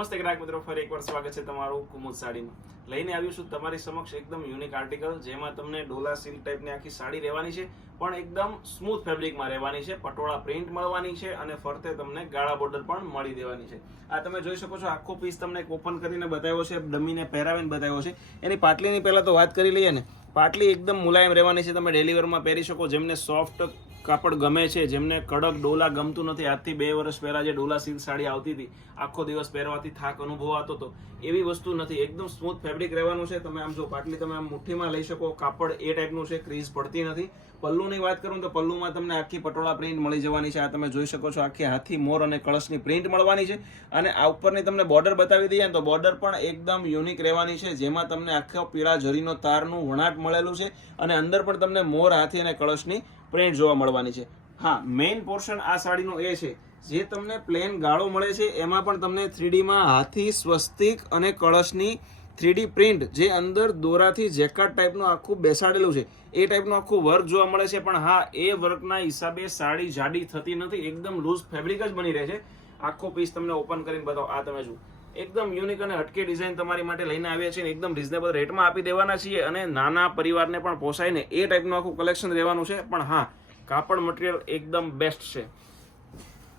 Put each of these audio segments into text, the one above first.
નમસ્તે ગ્રાહક મિત્રો, ફરી એકવાર સ્વાગત છે તમારું કુમુદ સાડીમાં. લઈને આવ્યું છું તમારી સમક્ષ એકદમ યુનિક આર્ટિકલ, જેમાં તમને ડોલા સિલ્ક ટાઈપની આખી સાડી રહેવાની છે, પણ એકદમ સ્મૂથ ફેબ્રિકમાં રહેવાની છે. પટોળા પ્રિન્ટ મળવાની છે અને ફરતે તમને ગાળા બોર્ડર પણ મળી દેવાની છે. આ તમે જોઈ શકો છો, આખો પીસ તમને ઓપન કરીને બતાવ્યો છે, ડમીને પહેરાવીને બતાવ્યો છે. એની પાટલીની પહેલા તો વાત કરી લઈએ ને. પાટલી એકદમ મુલાયમ રહેવાની છે, તમે ડેલી વેરમાં પહેરી શકો. જેમને સોફ્ટ કાપડ ગમે છે, જેમને કડક ડોલા ગમતું નથી, આજથી 2 વર્ષ પહેલા જે ડોલા સિલ્ક સાડી આવતી હતી, આખો દિવસ પહેરવાથી થાક અનુભવાતો હતો, એવી વસ્તુ નથી. એકદમ સ્મૂથ ફેબ્રિક રહેવાનું છે. તમે આમ જો પાટલી તમે આમ મુઠ્ઠીમાં લઈ શકો. કાપડ એ ટાઈપનું છે, ક્રીઝ પડતી નથી. પલ્લુની વાત કરું તો પલ્લુમાં તમને આખી પટોળા પ્રિન્ટ મળી જવાની છે. આ તમે જોઈ શકો છો, આખી હાથી, મોર અને કળશની પ્રિન્ટ મળવાની છે. અને આ ઉપરની તમને બોર્ડર બતાવી દઈએ ને તો બોર્ડર પણ એકદમ યુનિક રહેવાની છે, જેમાં તમને આખો પીળા જરીનો તારનું વણાટ મળેલું છે અને અંદર પણ તમને મોર, હાથી અને કળશની પ્રિન્ટ જોવા મળવાની છે. હા, મેઇન પોર્શન આ સાડીનો એ છે, જે તમને પ્લેન ગાળો મળે છે, એમાં પણ તમને 3D માં હાથી, સ્વસ્તિક અને કળશની 3D પ્રિન્ટ, જે અંદર દોરાથી જેકાર્ડ ટાઈપનું આખું બેસાડેલું છે, એ ટાઈપનું આખું વર્ક જોવા મળે છે. પણ હા, એ વર્કના હિસાબે સાડી જાડી થતી નથી, એકદમ લૂઝ ફેબ્રિક જ બની રહે છે. આખો પીસ તમને ઓપન કરીને બતાવો. આ તમે જુઓ, એકદમ યુનિક અને હટકે ડિઝાઇન તમારી માટે લઈને આવ્યા છીએ. એકદમ રિઝનેબલ રેટમાં આપી દેવાના છીએ અને નાના પરિવારને પણ પોસાય ને એ ટાઈપનું આખું કલેક્શન રહેવાનું છે. પણ હા, કાપડ મટીરિયલ એકદમ બેસ્ટ છે.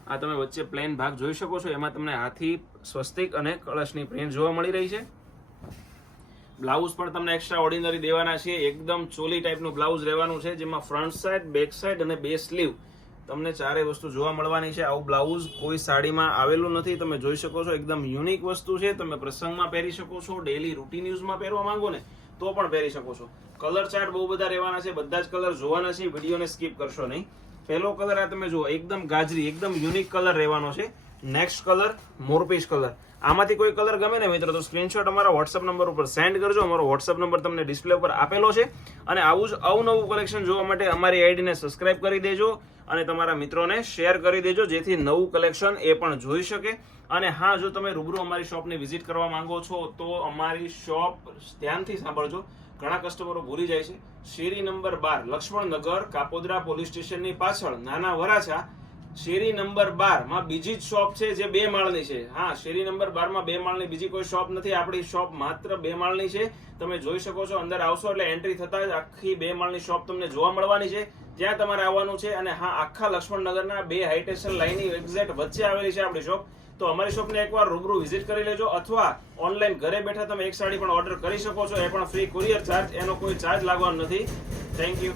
આ તમે વચ્ચે પ્લેન ભાગ જોઈ શકો છો, એમાં તમને હાથી, સ્વસ્તિક અને કળશની પ્રિન્ટ જોવા મળી રહી છે. બ્લાઉઝ પણ તમને એક્સ્ટ્રા ઓર્ડિનરી દેવાના છે. એકદમ ચોલી ટાઈપનું બ્લાઉઝ રહેવાનું છે, જેમાં ફ્રન્ટ સાઈડ, બેક સાઈડ અને 2 સ્લીવ તમને 4 વસ્તુ જોવા મળવાની છે. આવું બ્લાઉઝ કોઈ સાડીમાં આવેલું નથી. તમે જોઈ શકો છો, એકદમ યુનિક વસ્તુ છે. તમે પ્રસંગમાં પહેરી શકો છો, ડેલી રૂટીન યુઝમાં પહેરવા માંગો ને તો પણ પહેરી શકો છો. કલર ચાર્ટ બહુ બધા રહેવાના છે, બધા જ કલર જોવાના છે. વિડીયોને સ્કીપ કરશો નહીં. પહેલો કલર આ તમે જુઓ, એકદમ ગાજરી, એકદમ યુનિક કલર રહેવાનો છે. નેક્સ્ટ કલર મોરપીસ કલર. આમાંથી કોઈ કલર ગમે ને મિત્રો તો સ્ક્રીનશોટ અમારા વોટ્સઅપ નંબર ઉપર સેન્ડ કરજો. અમારો વોટ્સઅપ નંબર તમને ડિસ્પ્લે ઉપર આપેલો છે. અને આવું જ અવનવું કલેક્શન જોવા માટે અમારી આઈડીને સબસ્ક્રાઇબ કરી દેજો અને તમારા મિત્રોને શેર કરી દેજો, જેથી નવું કલેક્શન એ પણ જોઈ શકે. અને હા, જો તમે રૂબરૂ અમારી શોપને વિઝિટ કરવા માંગો છો તો અમારી શોપ ધ્યાનથી સાંભળજો, ઘણા કસ્ટમરો ભૂલી જાય છે. શેરી નંબર 12, લક્ષ્મણનગર, કાપોદ્રા પોલીસ સ્ટેશનની પાછળ, નાના વરાછા, શેરી નંબર 12 માં બીજી જ શોપ છે, જે 2 માળની છે. હા, શેરી નંબર 12 માં 2 માળની બીજી કોઈ શોપ નથી. આપણી શોપ માત્ર 2 માળની છે. તમે જોઈ શકો છો, અંદર આવશો એટલે એન્ટ્રી થતા જ આખી 2 માળની શોપ તમને જોવા મળવાની છે. ત્યાં તમારે આવવાનું છે. અને હા, આખા લક્ષ્મણનગરના 2 હાઈ સ્ટેશન લાઈનની એક્ઝેક્ટ વચ્ચે આવેલી છે આપણી શોપ. તો અમારી શોપને એકવાર રૂબરૂ વિઝિટ કરી લેજો, અથવા ઓનલાઈન ઘરે બેઠા તમે એક સાડી પણ ઓર્ડર કરી શકો છો. એ પણ ફ્રી કુરિયર ચાર્જ, એનો કોઈ ચાર્જ લાગવાનો નથી. Thank you.